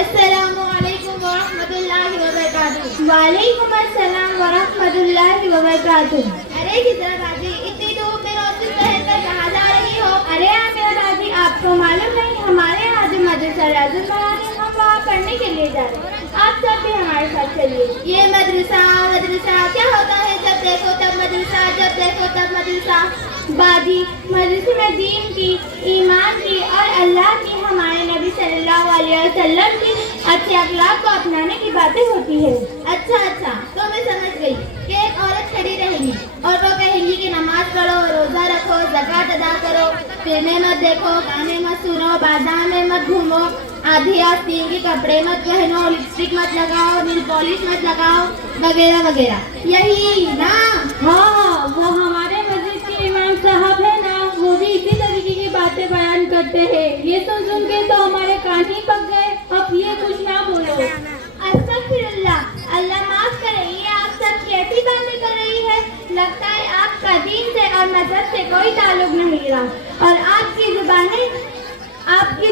السلام علیکم ورحمۃ اللہ وبرکاتہ۔ وعلیکم السلام ورحمۃ اللہ وبرکاتہ۔ ارے کدھر باجی، اتنی دھوپ میں روشن پہن کر کہاں جا رہی ہو؟ ارے عامرہ دادی، آپ کو معلوم نہیں ہمارے یہاں جو مدرسہ ریاض القرآن ہے، ہم وہاں پڑھنے کے لیے جا رہے ہیں، آپ سب بھی ہمارے ساتھ چلیے۔ یہ مدرسہ کیا ہوتا ہے؟ جب دیکھو تب مدرسہ، جب دیکھو تب مدرسہ۔ باجی، مدرسے میں دین کی، ایمان کی اور اللہ کی، ہمارے نبی صلی اللہ علیہ وسلم کی اچھے اخلاق کو اپنانے کی باتیں ہوتی ہے۔ اچھا تو میں سمجھ گئی کہ ایک عورت کھڑی رہے گی اور وہ کہیں گی کہ نماز پڑھو، روزہ رکھو، زکوٰۃ ادا کرو، فلمیں مت دیکھو، گانے مت سنو، بازار میں مت گھومو، آدھی آستین کے کپڑے مت پہنو، لپسٹک مت لگاؤ، نیل پالش مت لگاؤ، وغیرہ وغیرہ، یہی نا؟ ہاں، وہ ہمارے مسجد کے امام صاحب ہے نا، وہ بھی اسی طریقے کی باتیں بیان کرتے ہیں۔ یہ سن کے تو ہمارے کان ہی پک گئے۔ اب یہ کچھ نہ بولو۔ استغفر اللہ، اللہ معاف کرے، یہ آپ سب کیسی باتیں کر رہی ہے؟ لگتا ہے آپ کا دین سے اور مذہب سے کوئی تعلق نہیں رہا اور آپ کی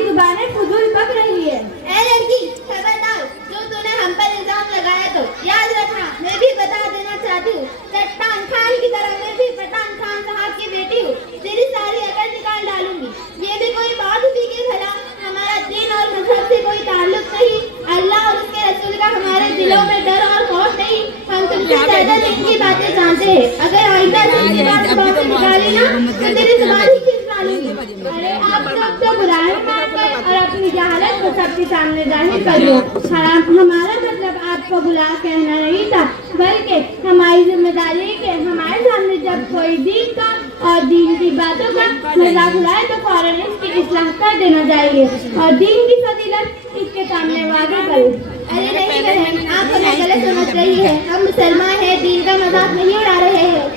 زبانیں فضول پک رہی ہے۔ اے لڑکی، خبردار، جو تو نے ہم پر الزام لگایا تو یاد رکھنا، میں بھی بتا دینا چاہتی ہوں، چٹان خان کی طرح میں بھی پٹھان خان صاحب کی بیٹی ہوں، تیری ساری عقل نکال ڈالوں گی۔ یہ بھی کوئی بات ہوئی کہ بھلا ہمارا دین اور مذہب سے کوئی تعلق نہیں، اللہ اور اس کے رسول کا ہمارے دلوں میں ڈر اور خوف نہیں، ہم تم سے زیادہ دین کی باتیں جانتے ہیں۔ اگر آئندہ سے باتیں نکالی نا تو تیری زبان ہی کھینچ ڈالوں گی۔ ارے آپ سب تو برائے مان گئے اور اپنی جہالت کو سب کے سامنے ظاہر کر دو۔ ہمارا مطلب آپ کو بلا کہنا نہیں تھا، بلکہ ہماری ذمہ داری ہے کہ ہمارے سامنے جب کوئی دین کا اور دین کی باتوں کا مذاق اڑائے تو فوراً اس کی اصلاح کر دینا چاہیے اور دین کی فضیلت اس کے سامنے واضح کرے۔ ارے نہیں بہن، آپ ہمیں غلط سمجھ رہی ہے، ہم مسلمان ہیں، دین کا مذاق نہیں اڑا رہے ہیں۔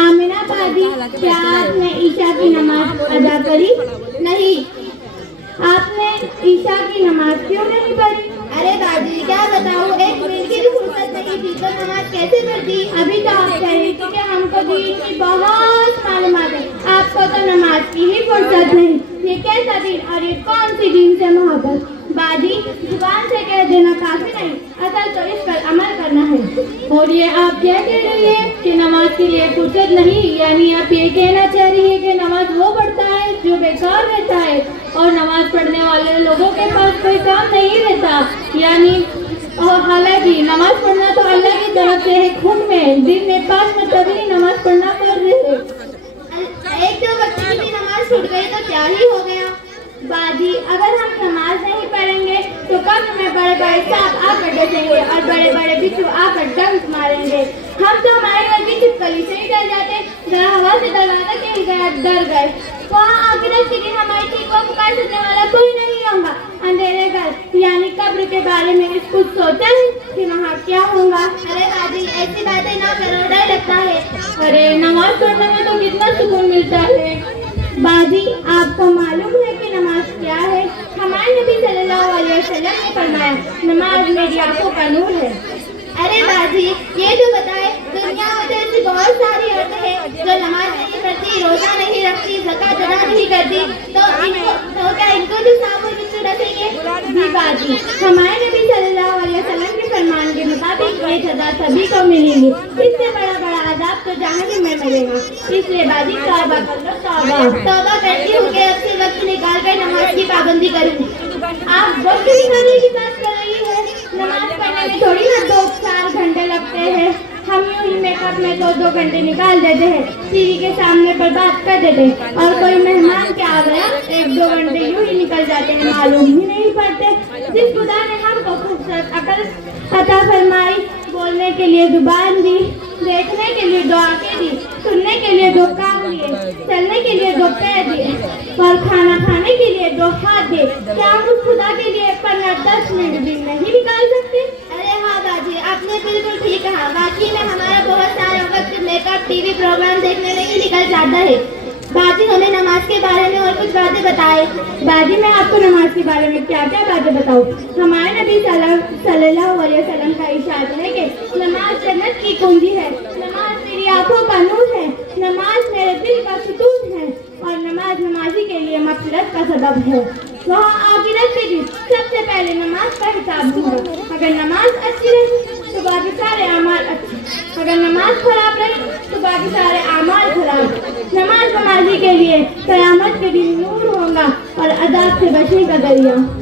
آمنہ باجی، کیا آپ نے عشاء کی نماز ادا کری؟ نہیں۔ آپ نے عشاء کی نماز کیوں نہیں پڑھی؟ ارے باجی کیا بتاؤں، ایک منٹ کی بھی فرصت نہیں تھی تو نماز کیسے پڑھتی؟ ابھی تو آپ کہہ رہی تھی کہ ہم کو دین کی بہت معلومات ہے، آپ کو تو نماز کی ہی فرصت نہیں۔ یہ کیسا دین اور یہ کون سی دین سے محبت؟ باجی، زبان سے کہہ دینا کافی نہیں، اصل تو اس پر عمل کرنا ہے۔ اور یہ آپ کیا کہہ رہی ہے کہ نماز کے لیے فرصت نہیں، یعنی آپ یہ کہنا چاہ رہی ہے کہ نماز وہ پڑھتا ہے جو بیکار رہتا ہے اور نماز پڑھنے والے لوگوں کے پاس کوئی کام نہیں رہتا، یعنی حالانکہ نماز پڑھنا تو اللہ کی طرف سے ہے، خود میں دن میں 5 مرتبہ ہی نماز پڑھنا فرض ہے۔ ایک دو وقت کی بھی نماز چھوٹ گئی تو کیا ہی ہو گیا؟ باجی، اگر ہم نماز نہیں پڑھیں گے تو قبر میں بڑے بڑے سانپ آ کر ڈسیں گے اور بڑے بڑے بچھو آ کر ڈنک ماریں گے۔ ہم تو ہمارے گھر کی چھپکلی سے ہی ڈر جاتے، ذرا ہوا سے دروازہ کھل گیا ڈر گئے، وہاں آخرت کے دن ہماری چیخ کو پکار سکنے والا کوئی نہیں ہوگا۔ اندھیرے گھر یعنی قبر کے بارے میں اس کچھ سوچا ہے کہ وہاں کیا ہوگا؟ ارے باجی ایسی باتیں نہ کرو، ڈر لگتا ہے۔ ارے نماز پڑھنے میں تو کتنا سکون ملتا ہے۔ باجی، آپ کو معلوم ہے کہ نماز کیا ہے؟ ہمارے نبی صلی اللہ علیہ وسلم نے فرمایا، نماز میری آنکھوں کا نور ہے۔ ارے باجی یہ تو بتائے، دنیا میں تو ایسی بہت ساری عورتیں ہیں جو نماز نہیں پڑھتی، روزہ نہیں رکھتی، زکوٰۃ ادا نہیں کرتی، تو کیا ان کو بھی سانپ اور بچھو ڈسیں گے؟ جی باجی، ہمارے نبی صلی اللہ علیہ وسلم کے فرمان کے مطابق یہ سزا سبھی کو ملے گی، اس سے بڑا عذاب تو جہنم میں ملے گا۔ اس لیے باجی توبہ کر لو، توبہ۔ توبہ کرتی ہوں کہ اب سے وقت نکال کر نماز کی پابندی کروں۔ آپ وقت نکالنے کی بات کر رہی ہے؟ نماز پڑھنے میں تھوڑی نا 2-4 گھنٹے لگتے ہیں، ہم یوں ہی میک اپ میں 2 گھنٹے نکال دیتے ہیں، ٹی وی کے سامنے پر بات کر دیتے ہیں، اور کوئی مہمان کیا آ گیا 1-2 گھنٹے یوں ہی نکل جاتے ہیں، معلوم ہی نہیں پڑتے۔ جس خدا نے ہم کو خوبصورت عقل عطا فرمائی، بولنے کے لیے زبان دی، دیکھنے کے لیے 2 آنکھیں دی، سننے کے لیے 2 کان دیے، چلنے کے لیے 2 پیر دیے اور کھانا کھانے کے لیے 2 ہاتھ دیے، کیا ہم اس خدا کے لیے 15-10 منٹ بھی نہیں نکال سکتے؟ ارے ہاں باجی، آپ نے بالکل ٹھیک کہا، واقعی میں ہمارا بہت سارا وقت make up, T V programme دیکھنے میں ہی نکل جاتا ہے۔ باجی ہمیں نماز کے بارے میں اور کچھ باتیں بتائے۔ باجی میں آپ کو نماز کے بارے میں کیا کیا باتیں بتاؤں؟ ہمارے نبی صلی اللہ علیہ وسلم کا ارشاد ہے کہ نماز جنت کی کنجی ہے، نماز میری آنکھوں کا نور ہے، نماز میرے دل کا ستون ہے اور نمازی کے لیے مغفرت کا سبب ہے۔ وہاں آخرت کے دن سب سے پہلے نماز پڑھنے ثواب ہوگا. اگر نماز اچھی رہی تو باقی سارے اعمال اچھے, اگر نماز خراب رہی تو باقی سارے اعمال خراب. نماز نمازی کے لیے قیامت کے دن نور ہوگا اور عذاب سے بچنے کا ذریعہ.